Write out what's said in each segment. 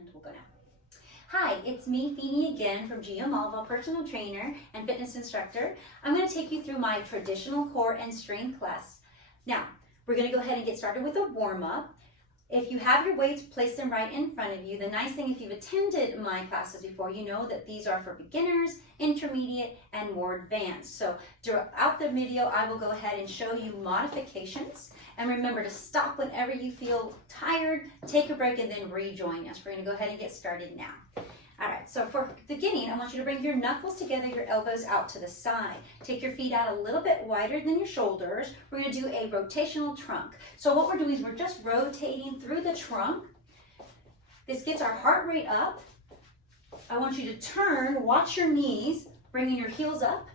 And we'll go now. Hi, it's me, Feenie, again from Malva, personal trainer and fitness instructor. I'm going to take you through my traditional core and strength class. Now, we're going to go ahead and get started with a warm-up. If you have your weights, place them right in front of you. The nice thing, if you've attended my classes before, you know that these are for beginners, intermediate, and more advanced. So throughout the video, I will go ahead and show you modifications. And remember to stop whenever you feel tired, take a break, and then rejoin us. We're going to go ahead and get started now. All right, so for beginning, I want you to bring your knuckles together, your elbows out to the side. Take your feet out a little bit wider than your shoulders. We're going to do a rotational trunk. So what we're doing is we're just rotating through the trunk. This gets our heart rate up. I want you to turn, watch your knees, bringing your heels up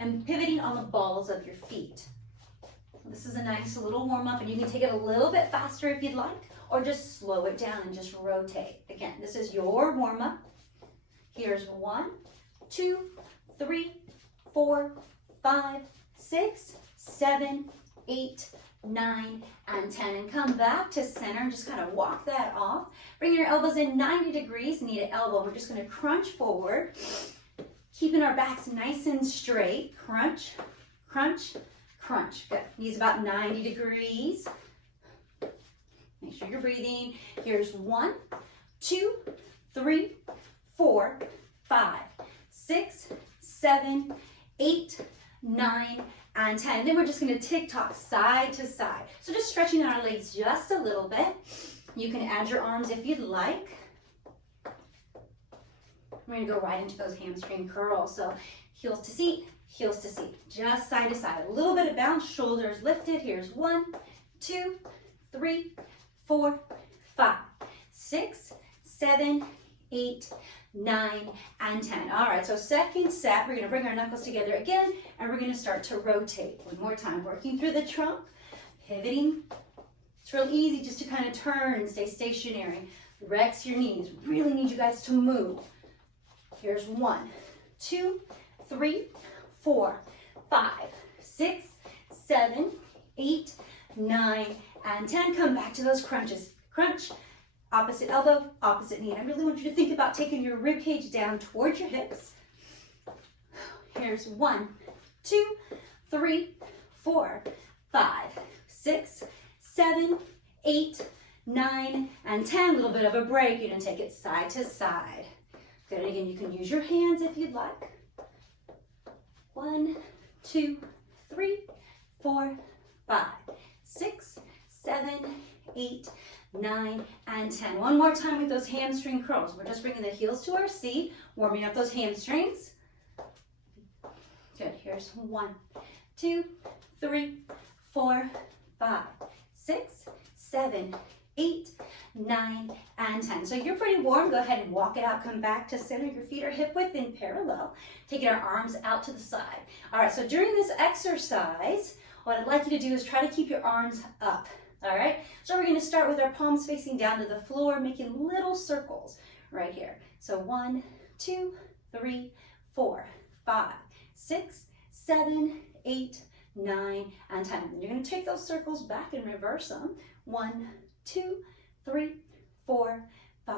and pivoting on the balls of your feet. This is a nice little warm up, and you can take it a little bit faster if you'd like, or just slow it down and just rotate. Again, this is your warm up. Here's 1, 2, 3, 4, 5, 6, 7, 8, 9, and 10. And come back to center and just kind of walk that off. Bring your elbows in 90 degrees, knee to elbow. We're just going to crunch forward, keeping our backs nice and straight. Crunch, crunch, crunch. Good. Knees about 90 degrees. Make sure you're breathing. Here's 1, 2, 3, 4, 5, 6, 7, 8, 9, and 10. And then we're just going to tick-tock side to side. So just stretching out our legs just a little bit. You can add your arms if you'd like. We're going to go right into those hamstring curls. So heels to seat, just side to side. A little bit of bounce, shoulders lifted. Here's 1, 2, 3, 4, 5, 6, 7, 8, 9, and 10. All right, so second set, we're going to bring our knuckles together again, and we're going to start to rotate. One more time, working through the trunk, pivoting. It's real easy just to kind of turn and stay stationary. Rex your knees. Really need you guys to move. Here's 1, 2, 3, 4, 5, 6, 7, 8, 9, and 10. Come back to those crunches. Crunch, opposite elbow, opposite knee. And I really want you to think about taking your rib cage down towards your hips. Here's 1, 2, 3, 4, 5, 6, 7, 8, 9, and 10. A little bit of a break. You're going to take it side to side. Good. And again, you can use your hands if you'd like. 1, 2, 3, 4, 5, 6, 7, 8, 9, and 10. One more time with those hamstring curls. We're just bringing the heels to our seat, warming up those hamstrings. Good. Here's 1, 2, 3, 4, 5, 6, 7, 8, 9, and 10. So you're pretty warm. Go ahead and walk it out. Come back to center. Your feet are hip width in parallel. Taking our arms out to the side. All right, so during this exercise, what I'd like you to do is try to keep your arms up. All right, so we're going to start with our palms facing down to the floor, making little circles right here. So 1, 2, 3, 4, 5, 6, 7, 8, 9, and 10. And you're going to take those circles back and reverse them. 1, 2, 3, 4, 5,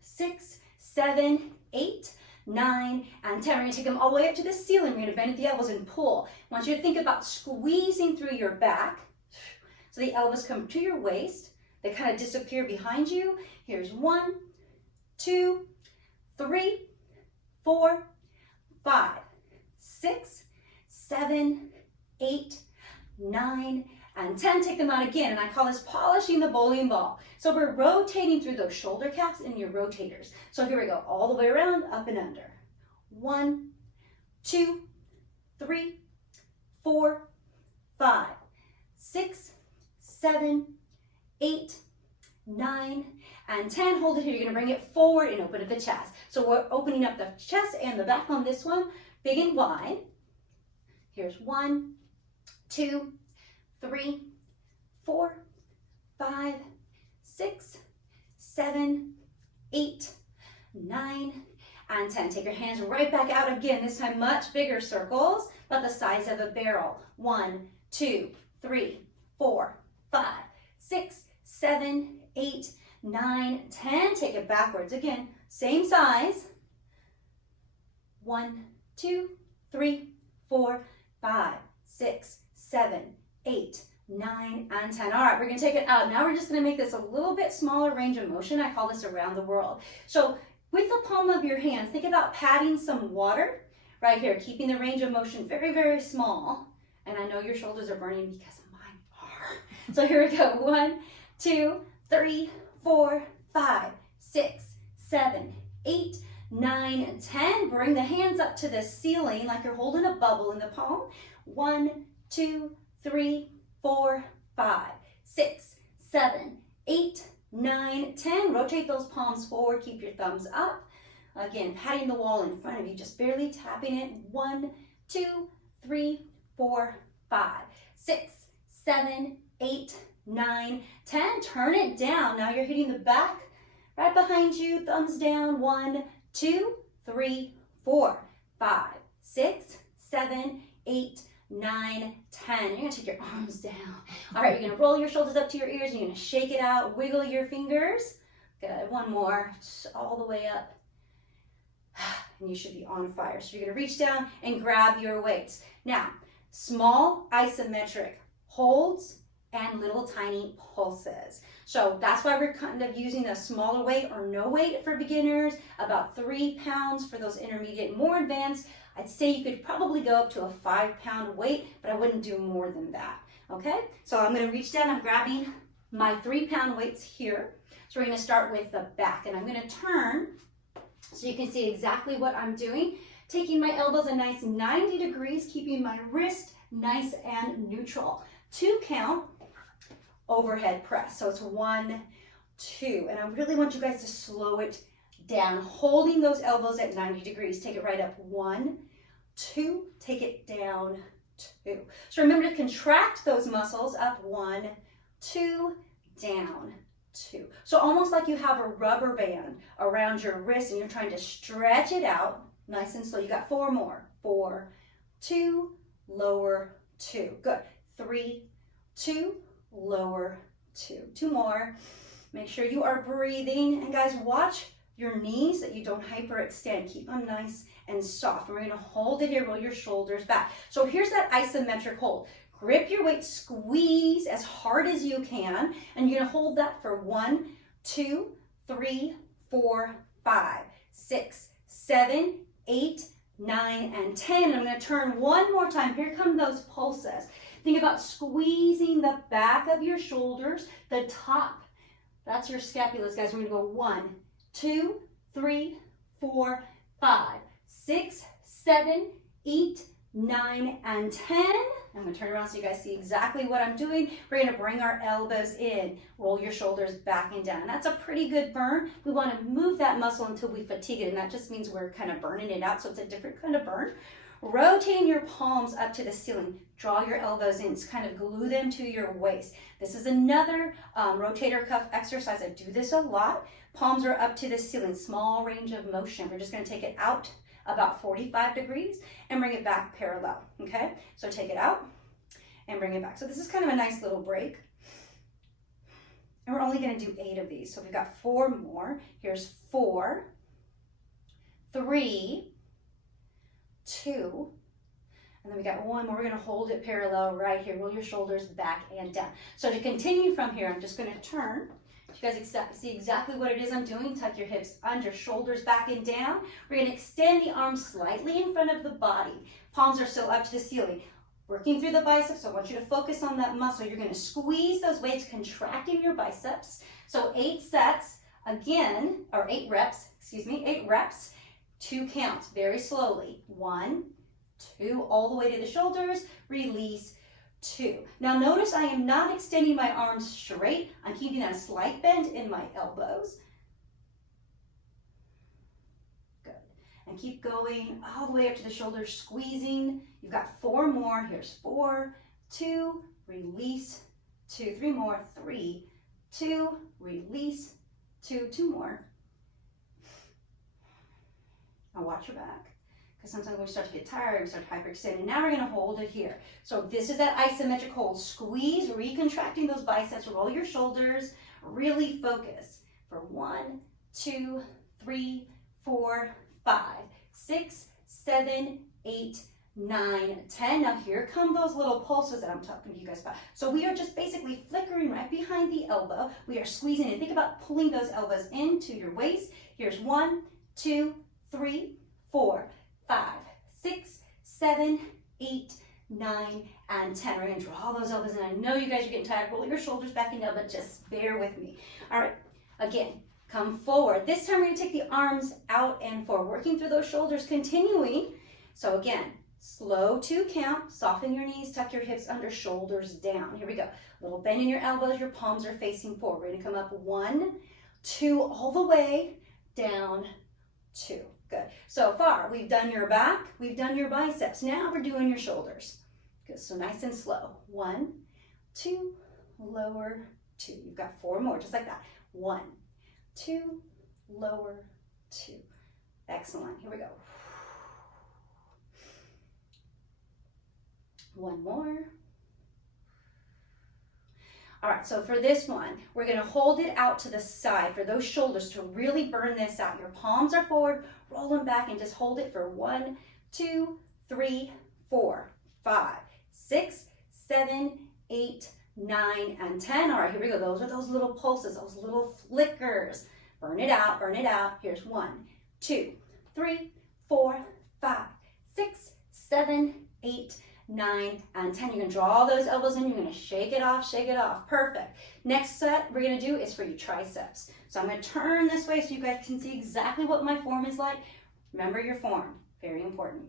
6, 7, 8, 9, and 10. We're going to take them all the way up to the ceiling. We're going to bend at the elbows and pull. I want you to think about squeezing through your back. So the elbows come to your waist. They kind of disappear behind you. Here's 1, 2, 3, 4, 5, 6, 7, 8, 9, and 10. Take them out again, and I call this polishing the bowling ball. So we're rotating through those shoulder caps and your rotators. So here we go, all the way around, up and under. 1, 2, 3, 4, 5, 6, 7, 8, 9, and 10. Hold it here. You're going to bring it forward and open up the chest. So we're opening up the chest and the back on this one, big and wide. Here's 1, 2, 3, 4, 5, 6, 7, 8, 9, and 10. Take your hands right back out again. This time much bigger circles, about the size of a barrel. 1, 2, 3, 4, 5, 6, 7, 8, 9, 10. Take it backwards. Again, same size. 1, 2, 3, 4, 5, 6, 7, 8, 9, and 10. All right, we're gonna take it out. Now we're just gonna make this a little bit smaller range of motion. I call this around the world. So with the palm of your hands, think about patting some water right here, keeping the range of motion very, very small. And I know your shoulders are burning because mine are. So here we go. 1, 2, 3, 4, 5, 6, 7, 8, 9, and 10. Bring the hands up to the ceiling like you're holding a bubble in the palm. 1, 2, 3, 4, 5, 6, 7, 8, 9, 10. Rotate those palms forward. Keep your thumbs up. Again, patting the wall in front of you, just barely tapping it. 1, 2, 3, 4, 5, 6, 7, 8, 9, 10. Turn it down. Now you're hitting the back right behind you. Thumbs down. 1, 2, 3, 4, 5, 6, 7, 8, 9, 10. You're gonna take your arms down. All right, you're gonna roll your shoulders up to your ears. You're gonna shake it out, wiggle your fingers. Good, one more, just all the way up. And you should be on fire. So you're gonna reach down and grab your weights. Now, small isometric holds and little tiny pulses. So that's why we're kind of using a smaller weight or no weight for beginners, about 3 pounds for those intermediate, more advanced. I'd say you could probably go up to a 5-pound weight, but I wouldn't do more than that, okay? So I'm gonna reach down, I'm grabbing my 3-pound weights here. So we're gonna start with the back, and I'm gonna turn so you can see exactly what I'm doing. Taking my elbows a nice 90 degrees, keeping my wrist nice and neutral. 2 count overhead press. So it's 1, 2, and I really want you guys to slow it down, holding those elbows at 90 degrees. Take it right up. 1, 2, take it down. 2. So remember to contract those muscles up. 1, 2, down. 2. So almost like you have a rubber band around your wrist and you're trying to stretch it out nice and slow. You got 4 more. 4, 2, lower, 2. Good. 3, 2, lower, 2. 2 more. Make sure you are breathing. And guys, watch your knees that you don't hyperextend. Keep them nice and soft. We're going to hold it here, roll your shoulders back. So here's that isometric hold. Grip your weight, squeeze as hard as you can, and you're going to hold that for 1, 2, 3, 4, 5, 6, 7, 8, 9, and 10. And I'm going to turn one more time. Here come those pulses. Think about squeezing the back of your shoulders, the top. That's your scapulas, guys. We're going to go 1, 2, 3, 4, 5, 6, 7, 8, 9, and 10. I'm going to turn around so you guys see exactly what I'm doing. We're going to bring our elbows in, roll your shoulders back and down. And that's a pretty good burn. We want to move that muscle until we fatigue it, and that just means we're kind of burning it out, so it's a different kind of burn. Rotating your palms up to the ceiling. Draw your elbows in, kind of glue them to your waist. This is another rotator cuff exercise. I do this a lot. Palms are up to the ceiling, small range of motion. We're just going to take it out about 45 degrees and bring it back parallel, okay? So take it out and bring it back. So this is kind of a nice little break. And we're only going to do 8 of these. So we've got 4 more. Here's 4, 3, 2, and then we got 1 more. We're going to hold it parallel right here. Roll your shoulders back and down. So to continue from here, I'm just going to turn. You guys see exactly what it is I'm doing. Tuck your hips under, shoulders back and down. We're going to extend the arms slightly in front of the body. Palms are still up to the ceiling. Working through the biceps, so I want you to focus on that muscle. You're going to squeeze those weights, contracting your biceps. So 8 sets, again, or 8 reps, 8 reps, 2 counts, very slowly. 1, 2, all the way to the shoulders, release, 2. Now notice I am not extending my arms straight. I'm keeping a slight bend in my elbows. Good. And keep going all the way up to the shoulders, squeezing. You've got 4 more. Here's 4, 2, release, 2, 3 more, 3, 2, release, 2, 2 more. Now watch your back. Because sometimes when we start to get tired, we start hyperextending. Now we're going to hold it here. So this is that isometric hold. Squeeze, recontracting those biceps, roll your shoulders, really focus. for 1, 2, 3, 4, 5, 6, 7, 8, 9, 10. Now here come those little pulses that I'm talking to you guys about. So we are just basically flickering right behind the elbow. We are squeezing and think about pulling those elbows into your waist. Here's 1, 2, 3, 4, 5, 6, 7, 8, 9, and 10. We're going to draw those elbows in. I know you guys are getting tired. Roll your shoulders back and down, but just bear with me. All right, again, come forward. This time we're going to take the arms out and forward, working through those shoulders, continuing. So again, slow 2 count, soften your knees, tuck your hips under, shoulders down. Here we go. Little bend in your elbows, your palms are facing forward. We're going to come up 1, 2, all the way down, 2. Good. So far, we've done your back, we've done your biceps. Now we're doing your shoulders. Good. So nice and slow. 1, 2, lower, 2. You've got 4 more, just like that. 1, 2, lower, 2. Excellent. Here we go. 1 more. All right, so for this one, we're gonna hold it out to the side for those shoulders to really burn this out. Your palms are forward, roll them back and just hold it for 1, 2, 3, 4, 5, 6, 7, 8, 9, and 10. All right, here we go. Those are those little pulses, those little flickers. Burn it out, burn it out. Here's 1, 2, 3, 4, 5, 6, 7, 8, 9, and 10. You're gonna draw those elbows in, you're gonna shake it off, shake it off. Perfect. Next set we're gonna do is for your triceps. So I'm gonna turn this way so you guys can see exactly what my form is like. Remember your form, very important.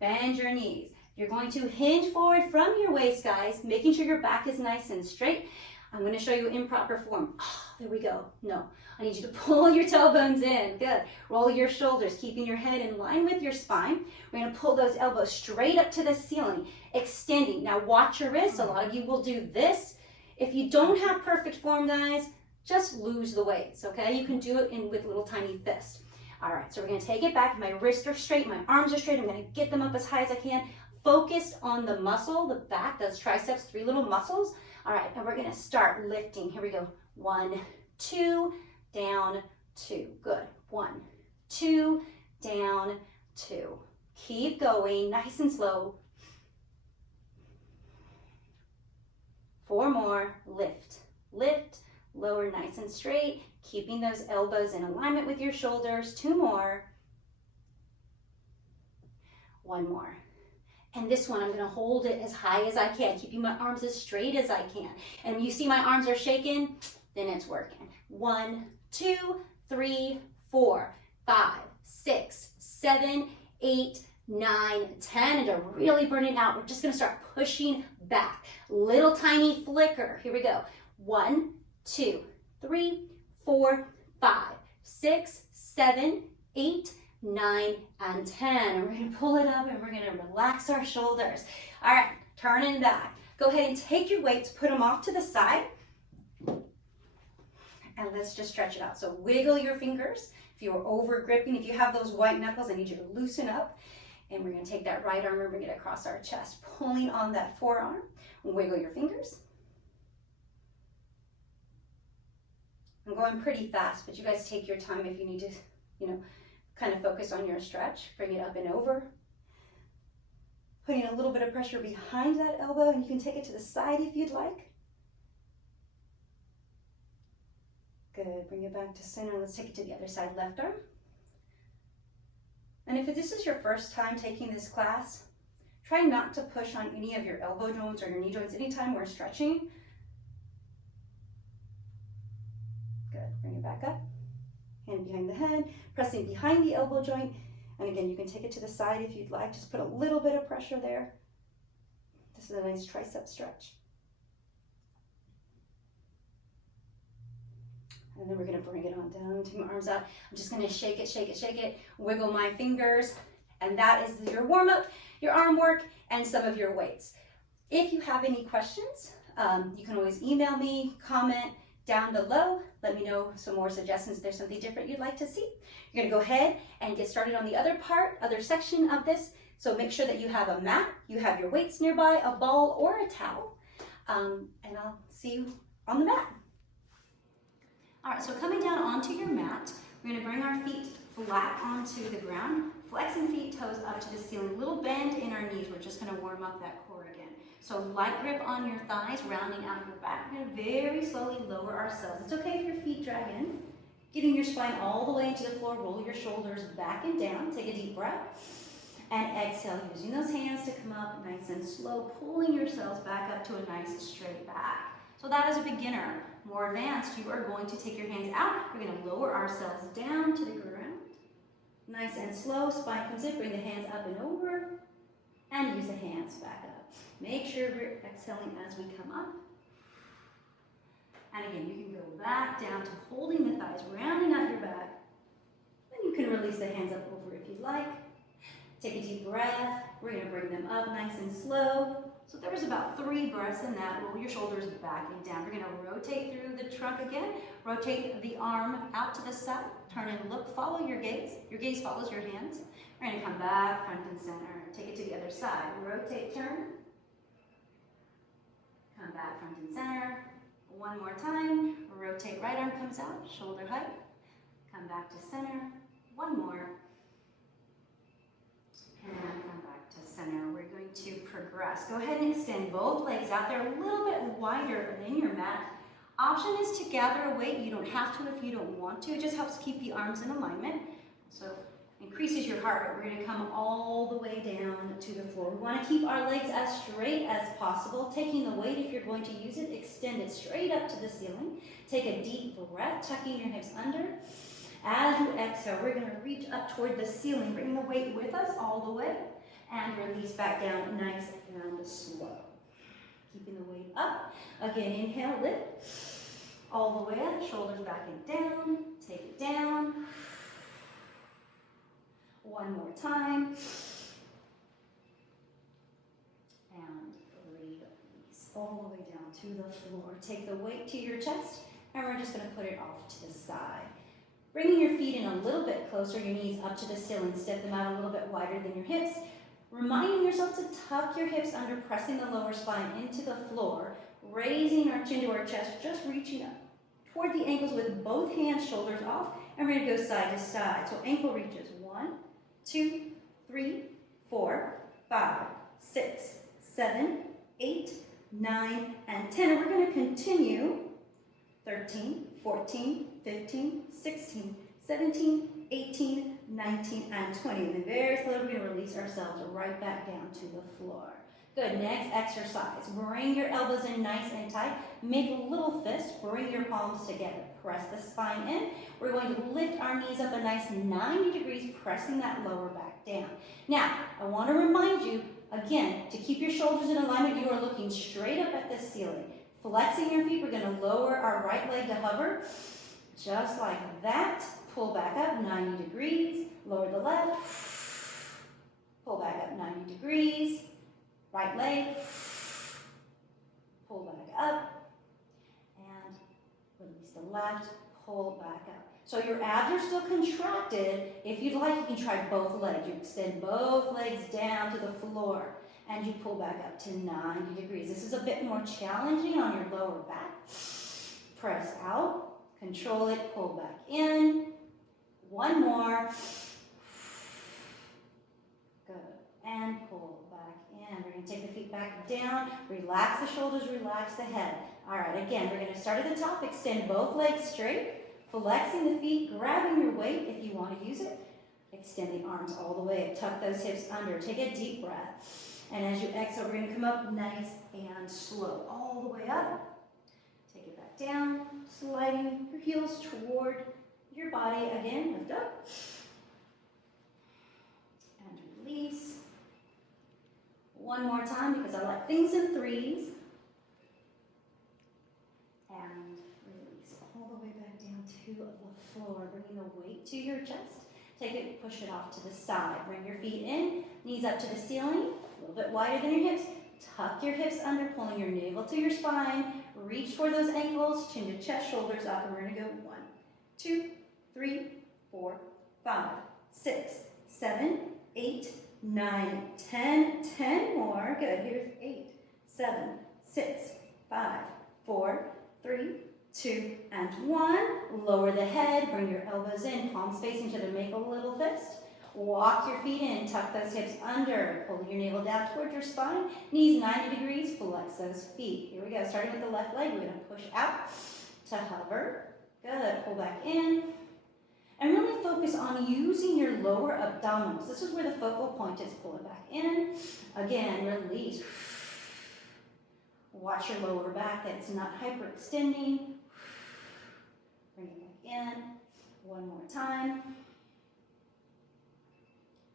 Bend your knees. You're going to hinge forward from your waist, guys, making sure your back is nice and straight. I'm gonna show you improper form. Oh, there we go. No, I need you to pull your tailbones in. Good. Roll your shoulders, keeping your head in line with your spine. We're gonna pull those elbows straight up to the ceiling, extending. Now watch your wrists. A lot of you will do this. If you don't have perfect form, guys, just lose the weights, okay? You can do it with little tiny fists. All right, so we're gonna take it back. My wrists are straight, my arms are straight. I'm gonna get them up as high as I can. Focused on the muscle, the back, those triceps, 3 little muscles. All right, and we're gonna start lifting. Here we go. 1, 2, down, 2. Good. 1, 2, down, 2. Keep going, nice and slow. 4 more. Lift, lift, lower, nice and straight. Keeping those elbows in alignment with your shoulders. 2 more. 1 more. And this one, I'm gonna hold it as high as I can, keeping my arms as straight as I can. And when you see my arms are shaking, then it's working. 1, 2, 3, 4, 5, 6, 7, 8, 9, 10. And to really burn it out, we're just gonna start pushing back. Little tiny flicker. Here we go. 1, 2, 3, 4, 5, 6, 7, 8, 9, and 10. And we're gonna pull it up and we're gonna relax our shoulders. All right, turning back. Go ahead and take your weights, put them off to the side. And let's just stretch it out. So wiggle your fingers. If you are over gripping, if you have those white knuckles, I need you to loosen up. And we're gonna take that right arm and bring it across our chest, pulling on that forearm. Wiggle your fingers. I'm going pretty fast, but you guys take your time if you need to, kind of focus on your stretch. Bring it up and over. Putting a little bit of pressure behind that elbow, and you can take it to the side if you'd like. Good, bring it back to center. Let's take it to the other side, left arm. And if this is your first time taking this class, try not to push on any of your elbow joints or your knee joints anytime we're stretching. Good, bring it back up. Hand behind the head, pressing behind the elbow joint. And again, you can take it to the side if you'd like. Just put a little bit of pressure there. This is a nice tricep stretch. And then we're gonna bring it on down, take my arms out. I'm just gonna shake it, shake it, shake it, wiggle my fingers. And that is your warm up, your arm work, and some of your weights. If you have any questions, you can always email me, comment down below. Let me know some more suggestions if there's something different you'd like to see. You're gonna go ahead and get started on the other section of this. So make sure that you have a mat, you have your weights nearby, a ball or a towel, and I'll see you on the mat. All right, so coming down onto your mat, we're gonna bring our feet flat onto the ground, flexing feet, toes up to the ceiling. Little bend in our knees. We're just gonna warm up that core again. So light grip on your thighs, rounding out your back. We're gonna very slowly lower ourselves. It's okay if your feet drag in. Getting your spine all the way into the floor, roll your shoulders back and down. Take a deep breath. And exhale, using those hands to come up nice and slow, pulling yourselves back up to a nice straight back. So that is a beginner. More advanced, you are going to take your hands out. We're going to lower ourselves down to the ground. Nice and slow, spine comes in, bring the hands up and over, and use the hands back up. Make sure we're exhaling as we come up. And again, you can go back down to holding the thighs, rounding out your back. Then you can release the hands up over if you'd like. Take a deep breath. We're going to bring them up nice and slow. So there was about 3 breaths in that. Roll your shoulders back and down. We're going to rotate through the trunk again. Rotate the arm out to the side. Turn and look. Follow your gaze. Your gaze follows your hands. We're going to come back, front and center. Take it to the other side. Rotate, turn. Come back, front and center. One more time. Rotate, right arm comes out, shoulder height. Come back to center. One more. And come back to center. We're going to progress. Go ahead and extend both legs out there a little bit wider than your mat. Option is to gather a weight. You don't have to if you don't want to. It just helps keep the arms in alignment. So increases your heart rate. We're going to come all the way down to the floor. We want to keep our legs as straight as possible. Taking the weight, if you're going to use it, extend it straight up to the ceiling. Take a deep breath, tucking your hips under. As you exhale, we're going to reach up toward the ceiling. Bring the weight with us all the way. And release back down nice and slow. Keeping the weight up. Again, inhale, lift. All the way up, shoulders back and down. Take it down. One more time. And release all the way down to the floor. Take the weight to your chest, and we're just going to put it off to the side. Bringing your feet in a little bit closer, your knees up to the ceiling. Step them out a little bit wider than your hips. Reminding yourself to tuck your hips under, pressing the lower spine into the floor. Raising our chin to our chest, just reaching up toward the ankles with both hands, shoulders off. And we're going to go side to side. So ankle reaches. 1, 2, 3, 4, 5, 6, 7, 8, 9, and 10. And we're going to continue 13, 14, 15, 16, 17, 18, 19, and 20. And then very slowly we're going to release ourselves right back down to the floor. Good. Next exercise. Bring your elbows in nice and tight. Make a little fist. Bring your palms together. Press the spine in. We're going to lift our knees up a nice 90 degrees, pressing that lower back down. Now, I want to remind you, again, to keep your shoulders in alignment, you are looking straight up at the ceiling. Flexing your feet, we're going to lower our right leg to hover. Just like that. Pull back up 90 degrees. Lower the left. Pull back up 90 degrees. Right leg, pull back up, and release the left, pull back up. So your abs are still contracted. If you'd like, you can try both legs. You extend both legs down to the floor, and you pull back up to 90 degrees. This is a bit more challenging on your lower back. Press out, control it, pull back in. One more. Good, and pull back. And we're going to take the feet back down, relax the shoulders, relax the head. All right, again, we're going to start at the top, extend both legs straight, flexing the feet, grabbing your weight if you want to use it. Extend the arms all the way up, tuck those hips under, take a deep breath. And as you exhale, we're going to come up nice and slow, all the way up. Take it back down, sliding your heels toward your body. Again, lift up. And release. One more time because I like things in threes. And release all the way back down to the floor. Bringing the weight to your chest. Take it, push it off to the side. Bring your feet in, knees up to the ceiling. A little bit wider than your hips. Tuck your hips under, pulling your navel to your spine. Reach for those ankles, chin to chest, shoulders up. And we're going to go 1, 2, 3, 4, 5, 6, 7, 8, 9, 10, 10 more. Good. Here's 8, 7, 6, 5, 4, 3, 2, and 1. Lower the head, bring your elbows in, palms facing each other, make a little fist. Walk your feet in, tuck those hips under, pull your navel down towards your spine, knees 90 degrees, flex those feet. Here we go, starting with the left leg, we're gonna push out to hover. Good, pull back in. And really focus on using your lower abdominals. This is where the focal point is. Pull it back in. Again, release. Watch your lower back, that it's not hyperextending. Bring it back in. One more time.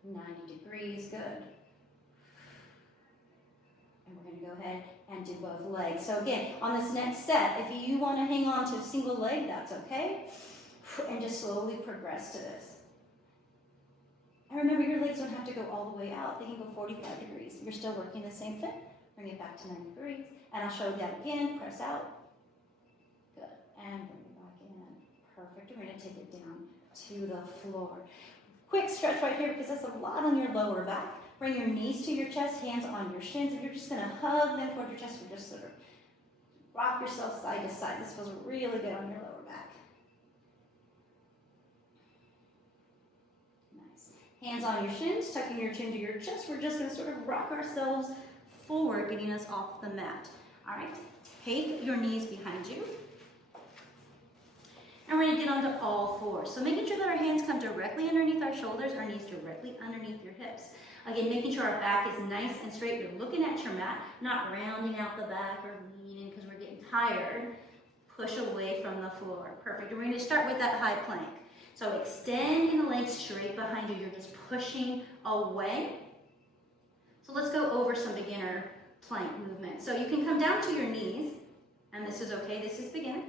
90 degrees, good. And we're gonna go ahead and do both legs. So again, on this next set, if you wanna hang on to a single leg, that's okay. And just slowly progress to this. And remember, your legs don't have to go all the way out. They can go 45 degrees. You're still working the same thing. Bring it back to 90 degrees. And I'll show you that again. Press out. Good. And bring it back in. Perfect. We're going to take it down to the floor. Quick stretch right here because that's a lot on your lower back. Bring your knees to your chest, hands on your shins, and you're just going to hug them toward your chest. Or just sort of rock yourself side to side. This feels really good on your lower back. Hands on your shins, tucking your chin to your chest. We're just going to sort of rock ourselves forward, getting us off the mat. All right, take your knees behind you. And we're going to get onto all fours. So making sure that our hands come directly underneath our shoulders, our knees directly underneath your hips. Again, making sure our back is nice and straight. You're looking at your mat, not rounding out the back or leaning because we're getting tired. Push away from the floor. Perfect. And we're going to start with that high plank. So extending the legs straight behind you, you're just pushing away. So let's go over some beginner plank movement. So you can come down to your knees, and this is okay, this is beginner.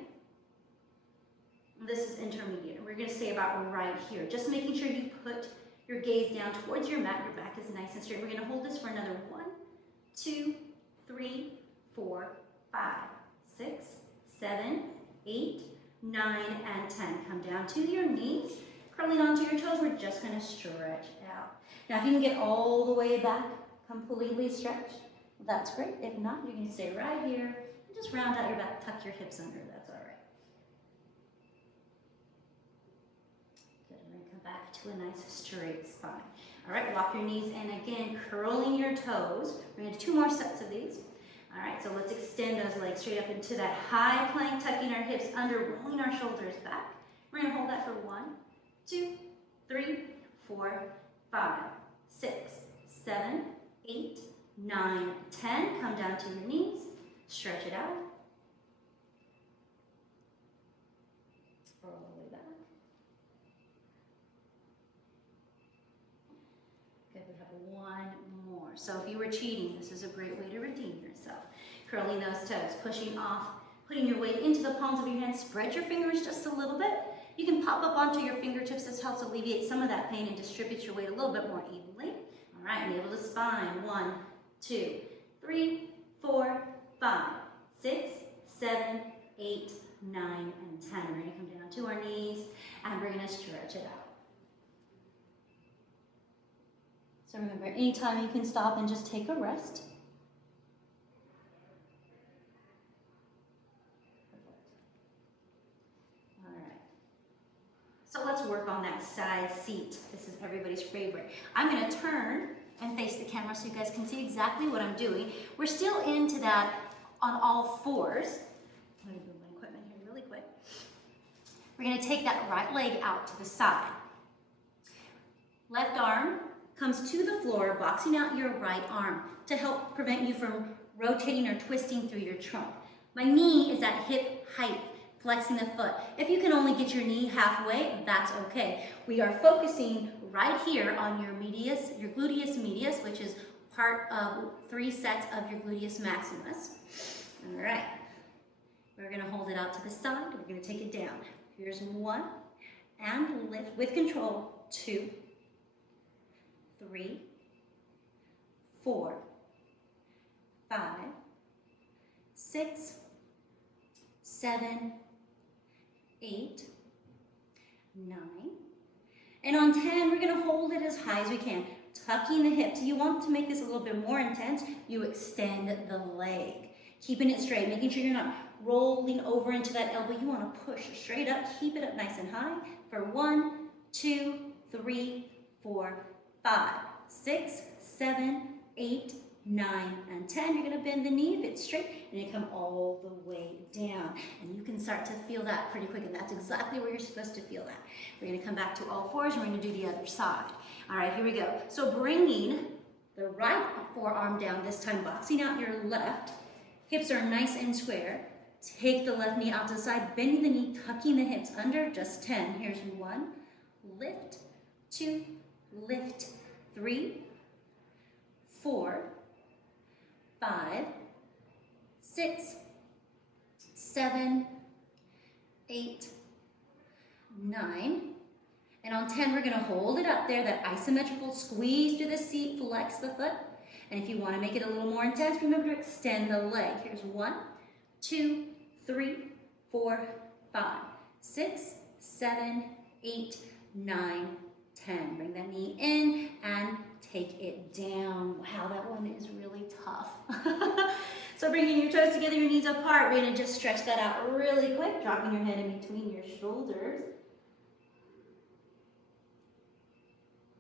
This is intermediate. We're gonna stay about right here. Just making sure you put your gaze down towards your mat, your back is nice and straight. We're gonna hold this for another 1, 2, 3, 4, 5, 6, 7, 8, 9, and 10. Come down to your knees, curling onto your toes. We're just going to stretch out. Now, if you can get all the way back, completely stretched, that's great. If not, you can stay right here and just round out your back, tuck your hips under. That's all right. Good. We're going to come back to a nice straight spine. All right, walk your knees in again, curling your toes. We're going to do 2 more sets of these. All right, so let's extend those legs straight up into that high plank, tucking our hips under, rolling our shoulders back. We're going to hold that for 1, 2, 3, 4, 5, 6, 7, 8, 9, 10. Come down to your knees, stretch it out. Roll the way back. Good, we have 1 more. So if you were cheating, this is a great way to redeem yourself. Curling those toes, pushing off, putting your weight into the palms of your hands. Spread your fingers just a little bit. You can pop up onto your fingertips. This helps alleviate some of that pain and distribute your weight a little bit more evenly. All right, navel to spine. 1, 2, 3, 4, 5, 6, 7, 8, 9, and 10. We're going to come down to our knees and we're going to stretch it out. So remember, anytime you can stop and just take a rest. All right. So let's work on that side seat. This is everybody's favorite. I'm going to turn and face the camera so you guys can see exactly what I'm doing. We're still into that on all fours. Let me move my equipment here really quick. We're going to take that right leg out to the side. Left arm comes to the floor, boxing out your right arm to help prevent you from rotating or twisting through your trunk. My knee is at hip height, flexing the foot. If you can only get your knee halfway, that's okay. We are focusing right here on your medius, your gluteus medius, which is part of 3 sets of your gluteus maximus. All right. We're going to hold it out to the side. We're going to take it down. Here's 1, and lift with control. 2, 3, 4, 5, 6, 7, 8, 9, and on 10, we're going to hold it as high as we can, tucking the hips. You want to make this a little bit more intense, you extend the leg, keeping it straight, making sure you're not rolling over into that elbow. You want to push straight up, keep it up nice and high for 1, 2, 3, 4, 5, 6, 7, 8, 9, and 10. You're going to bend the knee if it's straight, and you come all the way down. And you can start to feel that pretty quick, and that's exactly where you're supposed to feel that. We're going to come back to all fours, and we're going to do the other side. All right, here we go. So bringing the right forearm down, this time boxing out your left. Hips are nice and square. Take the left knee out to the side, bending the knee, tucking the hips under, just 10. Here's 1, lift, 2, lift, 3, 4, 5, 6, 7, 8, 9, and on 10, we're gonna hold it up there, that isometrical squeeze through the seat, flex the foot. And if you wanna make it a little more intense, remember to extend the leg. Here's 1, 2, 3, 4, 5, 6, 7, 8, 9, 10. Bring that knee in and take it down. Wow, that one is really tough. So bringing your toes together, your knees apart, we're gonna just stretch that out really quick, dropping your head in between your shoulders.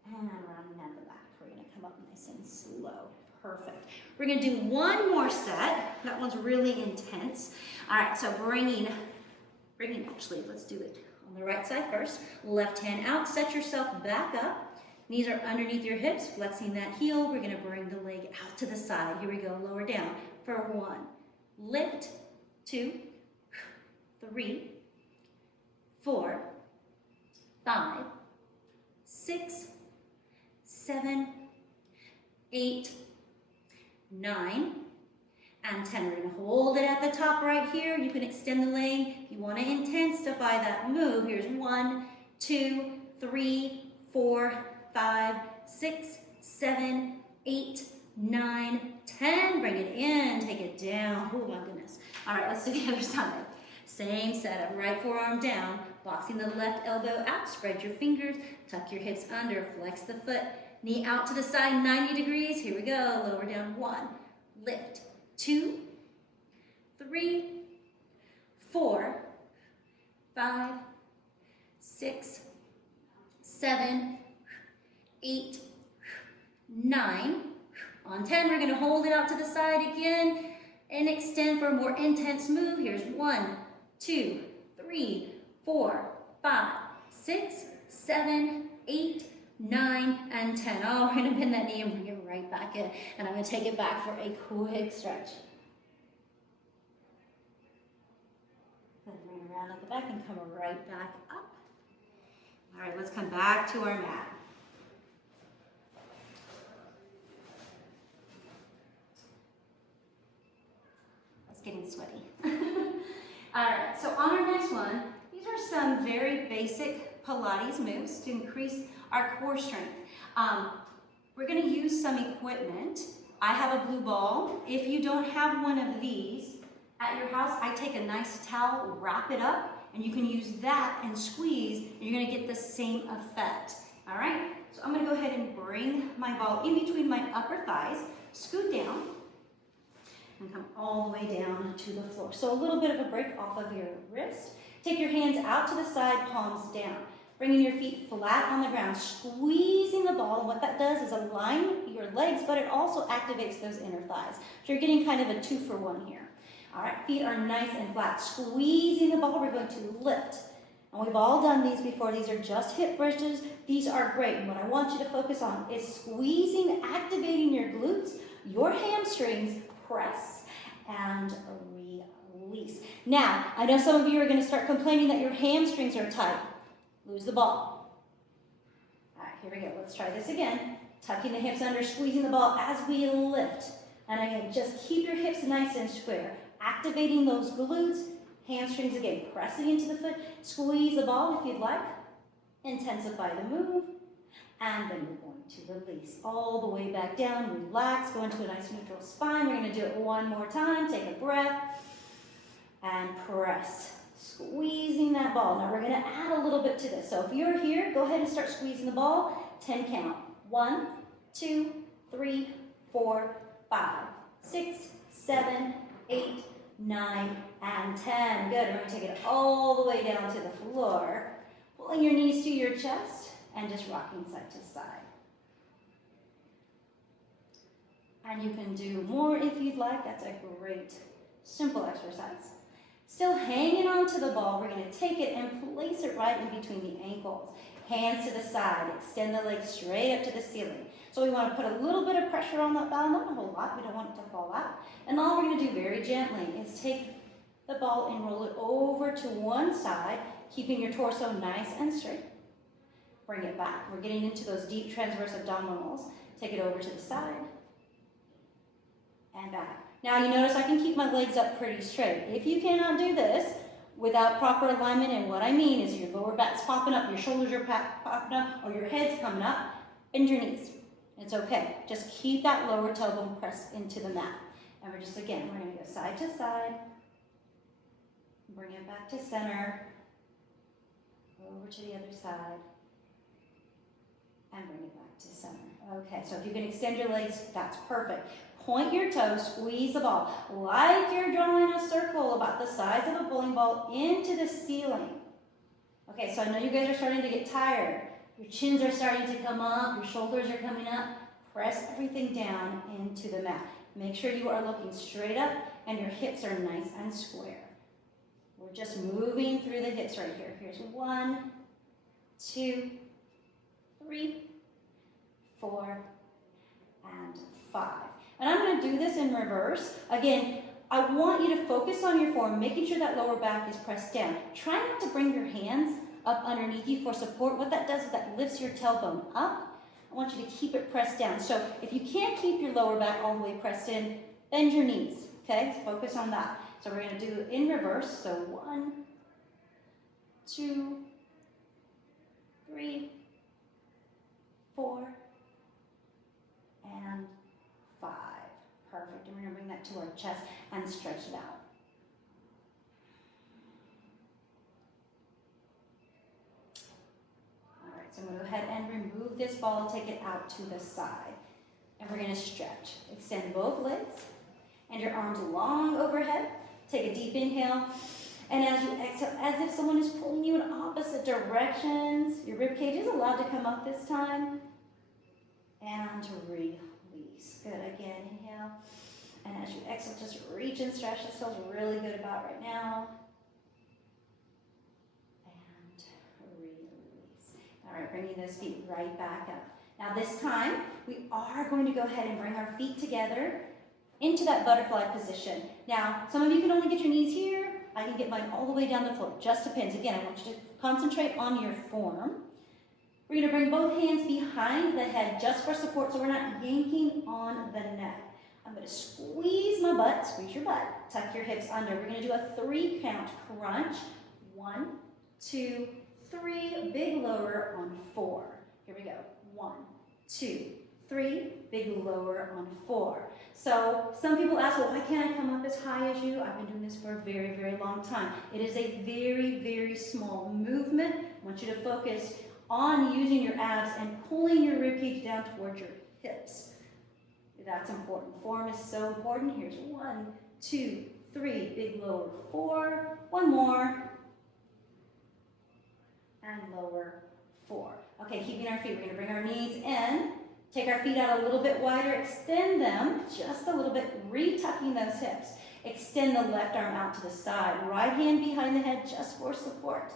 And rounding out the back. We're gonna come up nice and slow. Perfect. We're gonna do one more set. That one's really intense. All right, so bringing, actually, let's do it on the right side first. Left hand out, set yourself back up. Knees are underneath your hips, flexing that heel. We're gonna bring the leg out to the side. Here we go, lower down for 1. Lift, 2, 3, 4, 5, 6, 7, 8, 9, and 10. We're going to hold it at the top right here. You can extend the leg. If you want to intensify that move, here's 1, 2, 3, 4, 5, 6, 7, 8, 9, 10. Bring it in, take it down. Oh my goodness. All right, let's do the other side. Same setup, right forearm down, boxing the left elbow out, spread your fingers, tuck your hips under, flex the foot. Knee out to the side, 90 degrees. Here we go. Lower down 1. Lift. 2, 3, 4, 5, 6, 7, 8, 9. On 10, we're going to hold it out to the side again and extend for a more intense move. Here's 1, 2, 3, 4, 5, 6, 7, 8, 9, and 10. Oh, we're going to bend that knee and bring it right back in. And I'm going to take it back for a quick stretch. Then bring it around at the back and come right back up. All right, let's come back to our mat. It's getting sweaty. All right, so on our next one, these are some very basic Pilates moves to increase our core strength. We're going to use some equipment. I have a blue ball. If you don't have one of these at your house, I take a nice towel, wrap it up, and you can use that and squeeze, and you're going to get the same effect. All right? So I'm going to go ahead and bring my ball in between my upper thighs, scoot down, and come all the way down to the floor. So a little bit of a break off of your wrist. Take your hands out to the side, palms down. Bringing your feet flat on the ground, squeezing the ball. And what that does is align your legs, but it also activates those inner thighs. So you're getting kind of a 2-for-1 here. All right, feet are nice and flat. Squeezing the ball, we're going to lift. And we've all done these before. These are just hip bridges. These are great. And what I want you to focus on is squeezing, activating your glutes, your hamstrings, press, and release. Now, I know some of you are going to start complaining that your hamstrings are tight. Lose the ball. All right, here we go. Let's try this again. Tucking the hips under, squeezing the ball as we lift. And again, just keep your hips nice and square. Activating those glutes, hamstrings again, pressing into the foot. Squeeze the ball if you'd like. Intensify the move. And then we're going to release all the way back down. Relax, go into a nice neutral spine. We're going to do it one more time. Take a breath. And press. Squeezing that ball. Now we're going to add a little bit to this. So if you're here, go ahead and start squeezing the ball. 10 count. 1, 2, 3, 4, 5, 6, 7, 8, 9, and 10. Good. We're going to take it all the way down to the floor. Pulling your knees to your chest and just rocking side to side. And you can do more if you'd like. That's a great, simple exercise. Still hanging onto the ball, we're going to take it and place it right in between the ankles. Hands to the side, extend the legs straight up to the ceiling. So we want to put a little bit of pressure on that ball, not a whole lot, we don't want it to fall out. And all we're going to do very gently is take the ball and roll it over to one side, keeping your torso nice and straight. Bring it back. We're getting into those deep transverse abdominals. Take it over to the side and back. Now you notice I can keep my legs up pretty straight. If you cannot do this without proper alignment, and what I mean is your lower back's popping up, your shoulders are popping up, or your head's coming up, bend your knees. It's okay. Just keep that lower tailbone pressed into the mat. And we're just, again, we're going to go side to side, bring it back to center, over to the other side, and bring it back to center. Okay, so if you can extend your legs, that's perfect. Point your toes, squeeze the ball, like you're drawing a circle about the size of a bowling ball into the ceiling. Okay, so I know you guys are starting to get tired. Your chins are starting to come up, your shoulders are coming up. Press everything down into the mat. Make sure you are looking straight up and your hips are nice and square. We're just moving through the hips right here. Here's 1, 2, 3, 4, and 5. And I'm going to do this in reverse. Again, I want you to focus on your form, making sure that lower back is pressed down. Try not to bring your hands up underneath you for support. What that does is that lifts your tailbone up. I want you to keep it pressed down. So if you can't keep your lower back all the way pressed in, bend your knees, okay? Focus on that. So we're going to do it in reverse. So 1, 2, 3, 4, and 5. Perfect. And we're going to bring that to our chest and stretch it out. All right, so I'm going to go ahead and remove this ball, take it out to the side. And we're going to stretch. Extend both legs and your arms long overhead. Take a deep inhale. And as you exhale, as if someone is pulling you in opposite directions, your rib cage is allowed to come up this time. And release. Good. Again, inhale. And as you exhale, just reach and stretch. This feels really good about right now. And release. All right, bringing those feet right back up. Now this time, we are going to go ahead and bring our feet together into that butterfly position. Now, some of you can only get your knees here. I can get mine all the way down the floor. Just depends. Again, I want you to concentrate on your form. We're going to bring both hands behind the head just for support so we're not yanking on the neck. I'm going to squeeze my butt, squeeze your butt, tuck your hips under. We're going to do a 3 count crunch. 1, 2, 3, big lower on 4. Here we go. 1, 2, 3, big lower on 4. So some people ask, well, why can't I come up as high as you? I've been doing this for a very, very long time. It is a very, very small movement. I want you to focus on using your abs and pulling your ribcage down towards your hips. That's important. Form is so important. Here's 1, 2, 3, big lower 4. 1 more. And lower 4. Okay, keeping our feet. We're going to bring our knees in. Take our feet out a little bit wider. Extend them just a little bit, re-tucking those hips. Extend the left arm out to the side. Right hand behind the head just for support.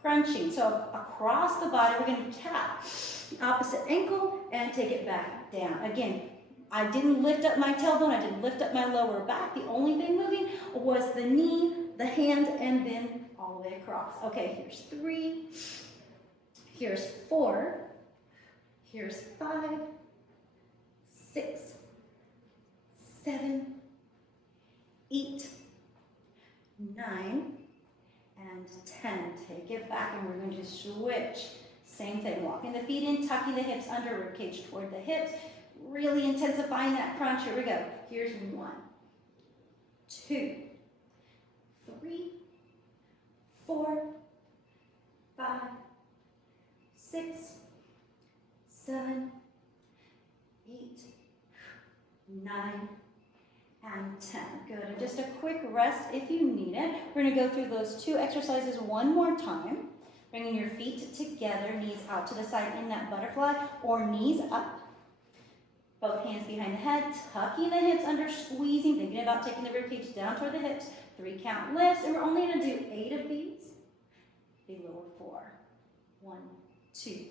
Crunching. So across the body, we're going to tap the opposite ankle and take it back down. Again, I didn't lift up my tailbone. I didn't lift up my lower back. The only thing moving was the knee, the hand, and then all the way across. Okay, here's 3. Here's 4. Here's 5, 6, 7, 8, 9, and 10. Take it back and we're going to switch. Same thing, walking the feet in, tucking the hips under, ribcage toward the hips, really intensifying that crunch. Here we go. Here's 1, 2, 3, 4, 5, 6, 7, 8, 9, and 10. Good. And just a quick rest if you need it. We're going to go through those 2 exercises one more time. Bringing your feet together, knees out to the side in that butterfly, or knees up. Both hands behind the head, tucking the hips under, squeezing, thinking about taking the ribcage down toward the hips. 3 count lifts, and we're only going to do 8 of these. Big lower 4. 1, 2,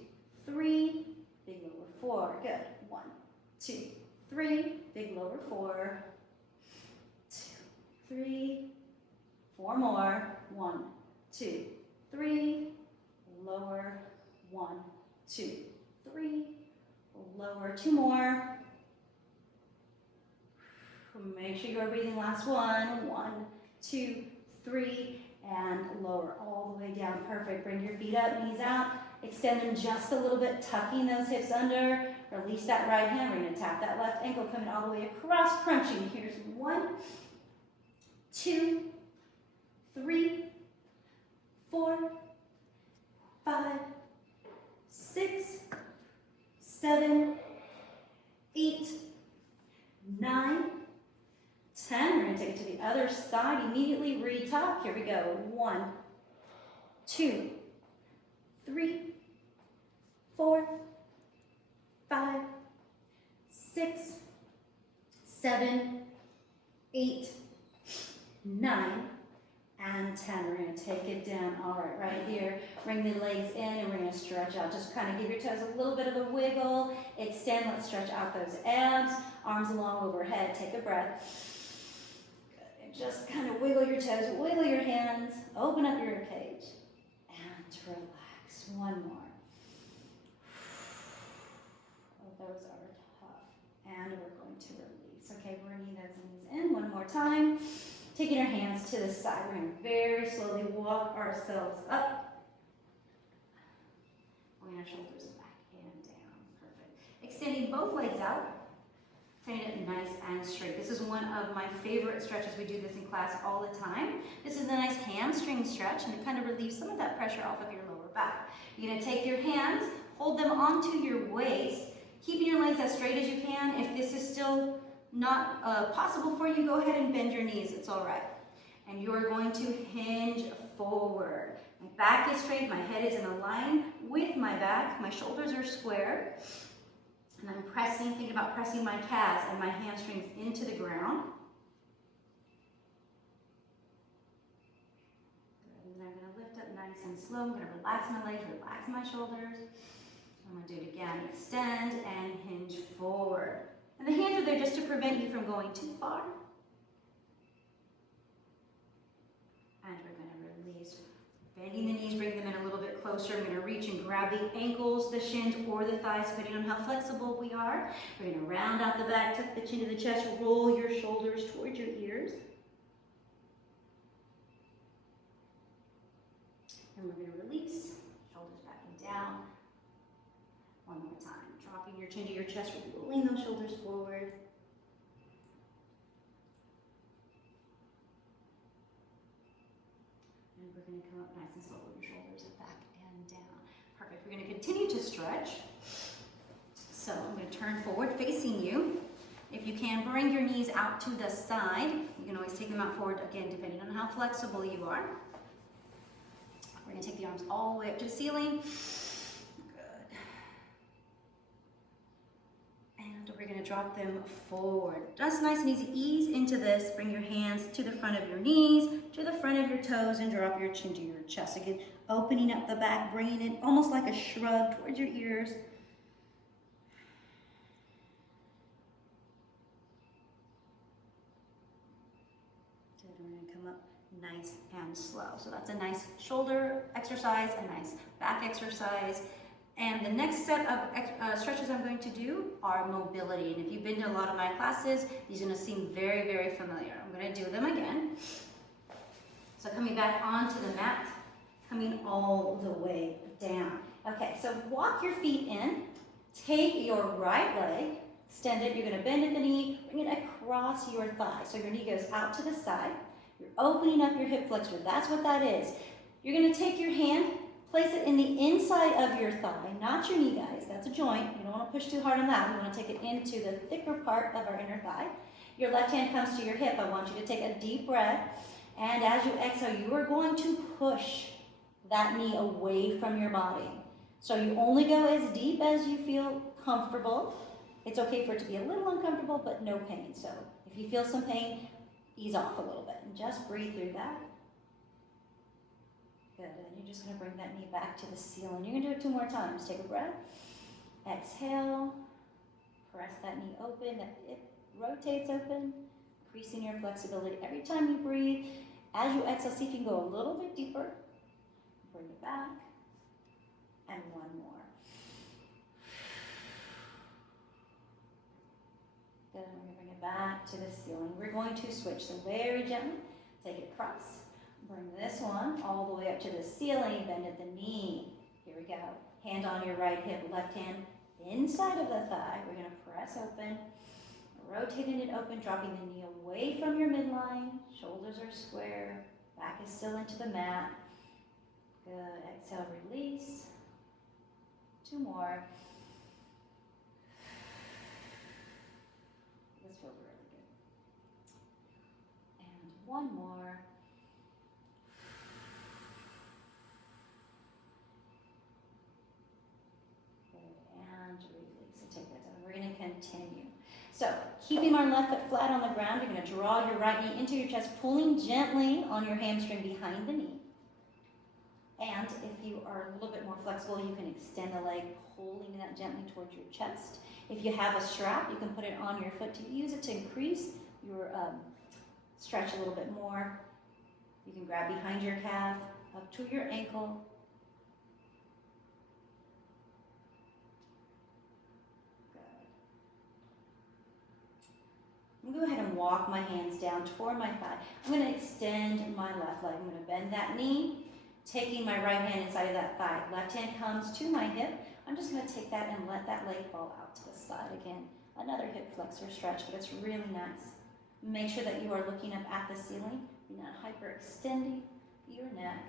3. Big lower 4. Good. 1, 2, 3. Big lower 4. 2, 3. 4 more. 1, 2, 3. Lower. 1, 2, 3. Lower. 2 more. Make sure you're breathing. Last one. 1, 2, 3. And lower all the way down. Perfect. Bring your feet up, knees out. Extend them just a little bit, tucking those hips under. Release that right hand. We're going to tap that left ankle, coming all the way across, crunching. Here's 1, 2, 3, 4, 5, 6, 7, 8, 9, 10. We're going to take it to the other side. Immediately re-tuck. Here we go. 1, 2, 3, 4, 5, 6, 7, 8, 9, and 10. We're going to take it down. All right, right here. Bring the legs in and we're going to stretch out. Just kind of give your toes a little bit of a wiggle. Extend. Let's stretch out those abs. Arms along overhead. Take a breath. Good. And just kind of wiggle your toes. Wiggle your hands. Open up your cage. And relax. One more. Oh, those are tough. And we're going to release. Okay, bringing those knees in one more time. Taking our hands to the side. We're going to very slowly walk ourselves up. Bring our shoulders back and down. Perfect. Extending both legs out. Turning it nice and straight. This is one of my favorite stretches. We do this in class all the time. This is a nice hamstring stretch, and it kind of relieves some of that pressure off of your lower back. You're going to take your hands, hold them onto your waist, keeping your legs as straight as you can. If this is still not possible for you, go ahead and bend your knees. It's all right. And you're going to hinge forward. My back is straight. My head is in a line with my back. My shoulders are square. And I'm pressing, thinking about pressing my calves and my hamstrings into the ground. Good. And then I'm going to lift up nice and slow. I'm going to relax my legs, relax my shoulders. I'm going to do it again. Extend and hinge forward. And the hands are there just to prevent you from going too far. And we're going to release. Bending the knees, bring them in a little bit closer. I'm going to reach and grab the ankles, the shins, or the thighs, depending on how flexible we are. We're going to round out the back, tuck the chin to the chest, roll your shoulders towards your ears. And we're going to release, shoulders back and down. One more time. Dropping your chin to your chest, rolling those shoulders forward. And we're going to come up nice and slow with your shoulders back and down. Perfect. We're going to continue to stretch. So I'm going to turn forward facing you. If you can, bring your knees out to the side. You can always take them out forward, again, depending on how flexible you are. We're going to take the arms all the way up to the ceiling. We're going to drop them forward. Just nice and easy. Ease into this. Bring your hands to the front of your knees, to the front of your toes, and drop your chin to your chest. Again, opening up the back, bringing it almost like a shrug towards your ears. Good. We're going to come up nice and slow. So that's a nice shoulder exercise, a nice back exercise. And the next set of stretches I'm going to do are mobility. And if you've been to a lot of my classes, these are going to seem very, very familiar. I'm going to do them again. So coming back onto the mat, coming all the way down. Okay, so walk your feet in. Take your right leg, extend it. You're going to bend at the knee, bring it across your thigh. So your knee goes out to the side. You're opening up your hip flexor. That's what that is. You're going to take your hand, place it in the inside of your thigh, not your knee, guys. That's a joint. You don't want to push too hard on that. We want to take it into the thicker part of our inner thigh. Your left hand comes to your hip. I want you to take a deep breath. And as you exhale, you are going to push that knee away from your body. So you only go as deep as you feel comfortable. It's okay for it to be a little uncomfortable, but no pain. So if you feel some pain, ease off a little bit and just breathe through that. Good, and you're just gonna bring that knee back to the ceiling. You're gonna do it 2 more times. Take a breath, exhale, press that knee open, that it rotates open, increasing your flexibility every time you breathe. As you exhale, see if you can go a little bit deeper. Bring it back, and 1 more. Good, we're gonna bring it back to the ceiling. We're going to switch, so very gently, take it across. Bring this one all the way up to the ceiling, bend at the knee. Here we go. Hand on your right hip, left hand inside of the thigh. We're gonna press open, rotating it open, dropping the knee away from your midline. Shoulders are square, back is still into the mat. Good, exhale, release. 2 more. This feels really good. And 1 more. And release, and take that down. We're gonna continue. So, keeping our left foot flat on the ground, you're gonna draw your right knee into your chest, pulling gently on your hamstring behind the knee. And if you are a little bit more flexible, you can extend the leg, pulling that gently towards your chest. If you have a strap, you can put it on your foot to use it to increase your stretch a little bit more. You can grab behind your calf, up to your ankle. I'm going to go ahead and walk my hands down toward my thigh. I'm going to extend my left leg. I'm going to bend that knee, taking my right hand inside of that thigh. Left hand comes to my hip. I'm just going to take that and let that leg fall out to the side again. Another hip flexor stretch, but it's really nice. Make sure that you are looking up at the ceiling. You're not hyperextending your neck.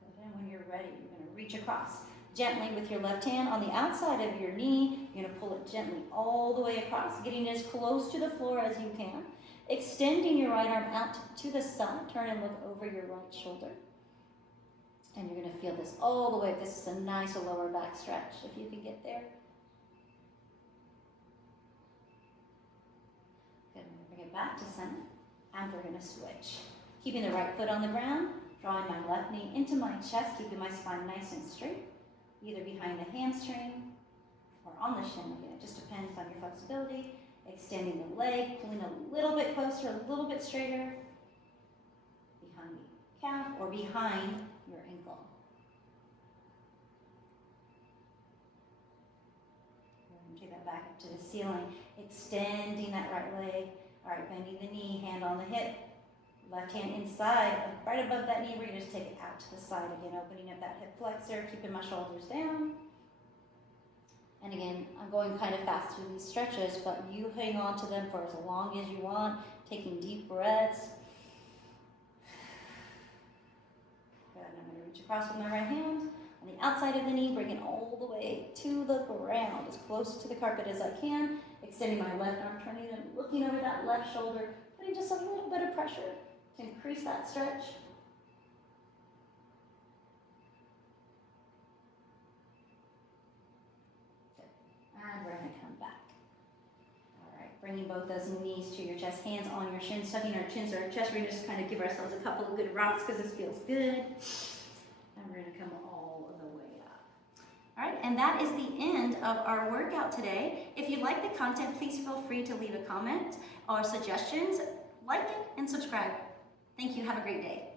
Good. And when you're ready, you're going to reach across. Gently with your left hand on the outside of your knee, you're going to pull it gently all the way across, getting as close to the floor as you can. Extending your right arm out to the side. Turn and look over your right shoulder. And you're going to feel this all the way. This is a nice lower back stretch if you can get there. Good. I'm going to bring it back to center. And we're going to switch. Keeping the right foot on the ground, drawing my left knee into my chest, keeping my spine nice and straight. Either behind the hamstring or on the shin. Again, it just depends on your flexibility. Extending the leg, pulling a little bit closer, a little bit straighter. Behind the calf or behind your ankle. And take that back up to the ceiling. Extending that right leg. All right, bending the knee, hand on the hip. Left hand inside, right above that knee, we're going to just take it out to the side again, opening up that hip flexor, keeping my shoulders down. And again, I'm going kind of fast through these stretches, but you hang on to them for as long as you want, taking deep breaths. Good, and I'm going to reach across with my right hand. On the outside of the knee, bring it all the way to the ground, as close to the carpet as I can. Extending my left arm, turning and looking over that left shoulder, putting just a little bit of pressure to increase that stretch. Good. And we're going to come back. All right, bringing both those knees to your chest, hands on your shins, tucking our chins to our chest. We're going to just kind of give ourselves a couple of good rocks because this feels good. And we're going to come all the way up. All right, and that is the end of our workout today. If you like the content, please feel free to leave a comment or suggestions. Like it and subscribe. Thank you. Have a great day.